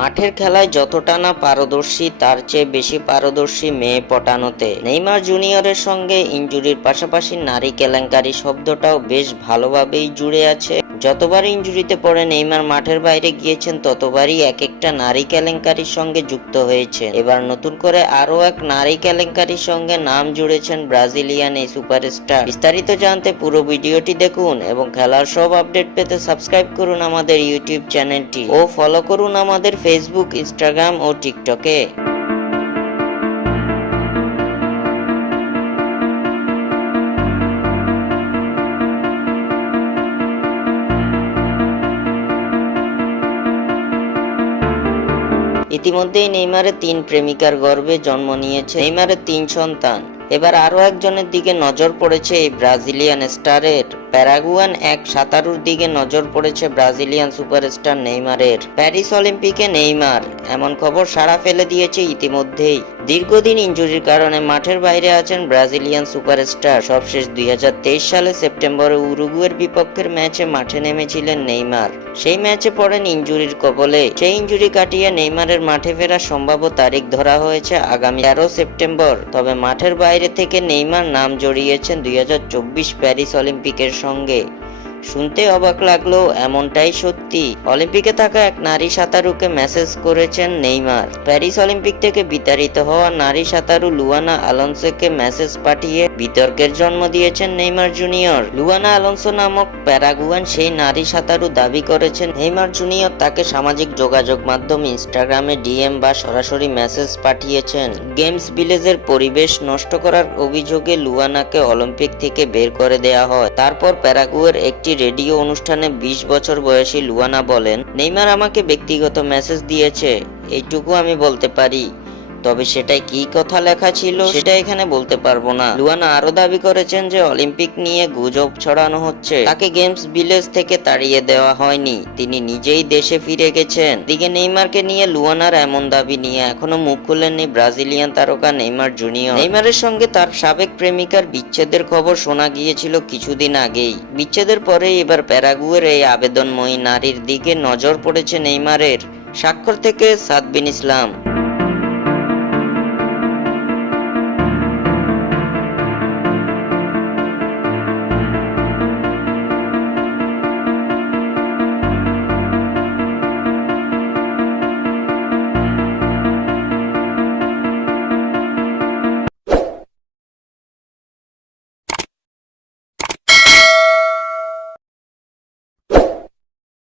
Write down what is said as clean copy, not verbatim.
মাঠের খেলায় যতটা না পারদর্শী তার চেয়ে বেশি পারদর্শী মেয়ে পটানোতে। নেইমার জুনিয়রের সঙ্গে ইনজুরির পাশাপাশি নারী কেলেঙ্কারি শব্দটাও বেশ ভালোভাবেই জুড়ে আছে। যতবার ইনজুরিতে পড়ে নেইমার মাঠের বাইরে গিয়েছেন ততবারই এক একটা নারী কেলেঙ্কারির সঙ্গে যুক্ত হয়েছে। এবার নতুন করে আরো এক নারী কেলেঙ্কারির সঙ্গে নাম জুড়েছেন ব্রাজিলিয়ান এই সুপারস্টার। বিস্তারিত জানতে পুরো ভিডিওটি দেখুন এবং খেলার সব আপডেট পেতে সাবস্ক্রাইব করুন আমাদের ইউটিউব চ্যানেলটি ও ফলো করুন আমাদের ফেসবুক, ইনস্টাগ্রাম ও টিকটকে। ইতিমধ্যেই নেইমারের ৩ প্রেমিকার গর্ভে জন্ম নিয়েছে নেইমারের ৩ সন্তান। এবার আরও একজনের দিকে নজর পড়েছে এই ব্রাজিলিয়ান স্টারের। প্যারাগুয়ান এক সাঁতারুর দিকে নজর পড়েছে ব্রাজিলিয়ান সুপারস্টার নেইমারের। প্যারিস অলিম্পিকে নেইমার, এমন খবর সাড়া ফেলে দিয়েছে ইতিমধ্যেই। দীর্ঘদিন ইনজুরির কারণে মাঠের বাইরে আছেন ব্রাজিলিয়ান সুপারস্টার। সবশেষ ২০২৩ সালে সেপ্টেম্বরে উরুগুয়ের বিপক্ষের ম্যাচে মাঠে নেমেছিলেন নেইমার। সেই ম্যাচে পড়েন ইনজুরির কবলে। সেই ইনজুরি কাটিয়ে নেইমারের মাঠে ফেরার সম্ভাব্য তারিখ ধরা হয়েছে আগামী ১৩ সেপ্টেম্বর। তবে মাঠের বাইরে থেকে নেইমার নাম জড়িয়েছেন ২০২৪ প্যারিস অলিম্পিকের সঙ্গে। শুনতে অবাক লাগলেও এমনটাই সত্যি। অলিম্পিকে থাকা এক নারী সাঁতারুকে মেসেজ করেছেন নেইমার। প্যারিস অলিম্পিক থেকে বিতাড়িত হওয়া নারী সাঁতারু লুয়ানা আলোনসোকে মেসেজ পাঠিয়ে বিতর্কের জন্ম দিয়েছেন নেইমার জুনিয়র। লুয়ানা আলোনসো নামক প্যারাগুয়ান সেই নারী সাঁতারু দাবি করেছেন নেইমার জুনিয়র তাকে সামাজিক যোগাযোগ মাধ্যম ইনস্টাগ্রামে ডিএম বা সরাসরি মেসেজ পাঠিয়েছেন। গেমস ভিলেজের পরিবেশ নষ্ট করার অভিযোগে লুয়ানাকে অলিম্পিক থেকে বের করে দেয়া হয়। তারপর প্যারাগুয়ের একটি রেডিও অনুষ্ঠানে ২০ বছর বয়সী লুয়ানা বলেন, নেইমার আমাকে ব্যক্তিগত মেসেজ দিয়েছে, এইটুকু আমি বলতে পারি। তবে সেটাই কি কথা লেখা ছিল সেটা এখানে বলতে পারবো না। লুয়ানা আরো দাবি করেছেন যে অলিম্পিক নিয়ে গুজব ছড়ানো হচ্ছে। তাকে গেমস ভিলেজ থেকে তাড়িয়ে দেওয়া হয়নি, তিনি নিজেই দেশে ফিরে গেছেন। দিকে নেইমারকে নিয়ে লুয়ানার এমন দাবি নিয়ে এখনো মুখ খুলেননি ব্রাজিলিয়ান তারকা নেইমার জুনিয়র। নেইমারের সঙ্গে তার সাবেক প্রেমিকার বিচ্ছেদের খবর শোনা গিয়েছিল কিছুদিন আগেই। বিচ্ছেদের পরেই এবার প্যারাগুয়ের এই আবেদনময়ী নারীর দিকে নজর পড়েছে নেইমারের। স্বাক্ষর থেকে সাদবিন ইসলাম।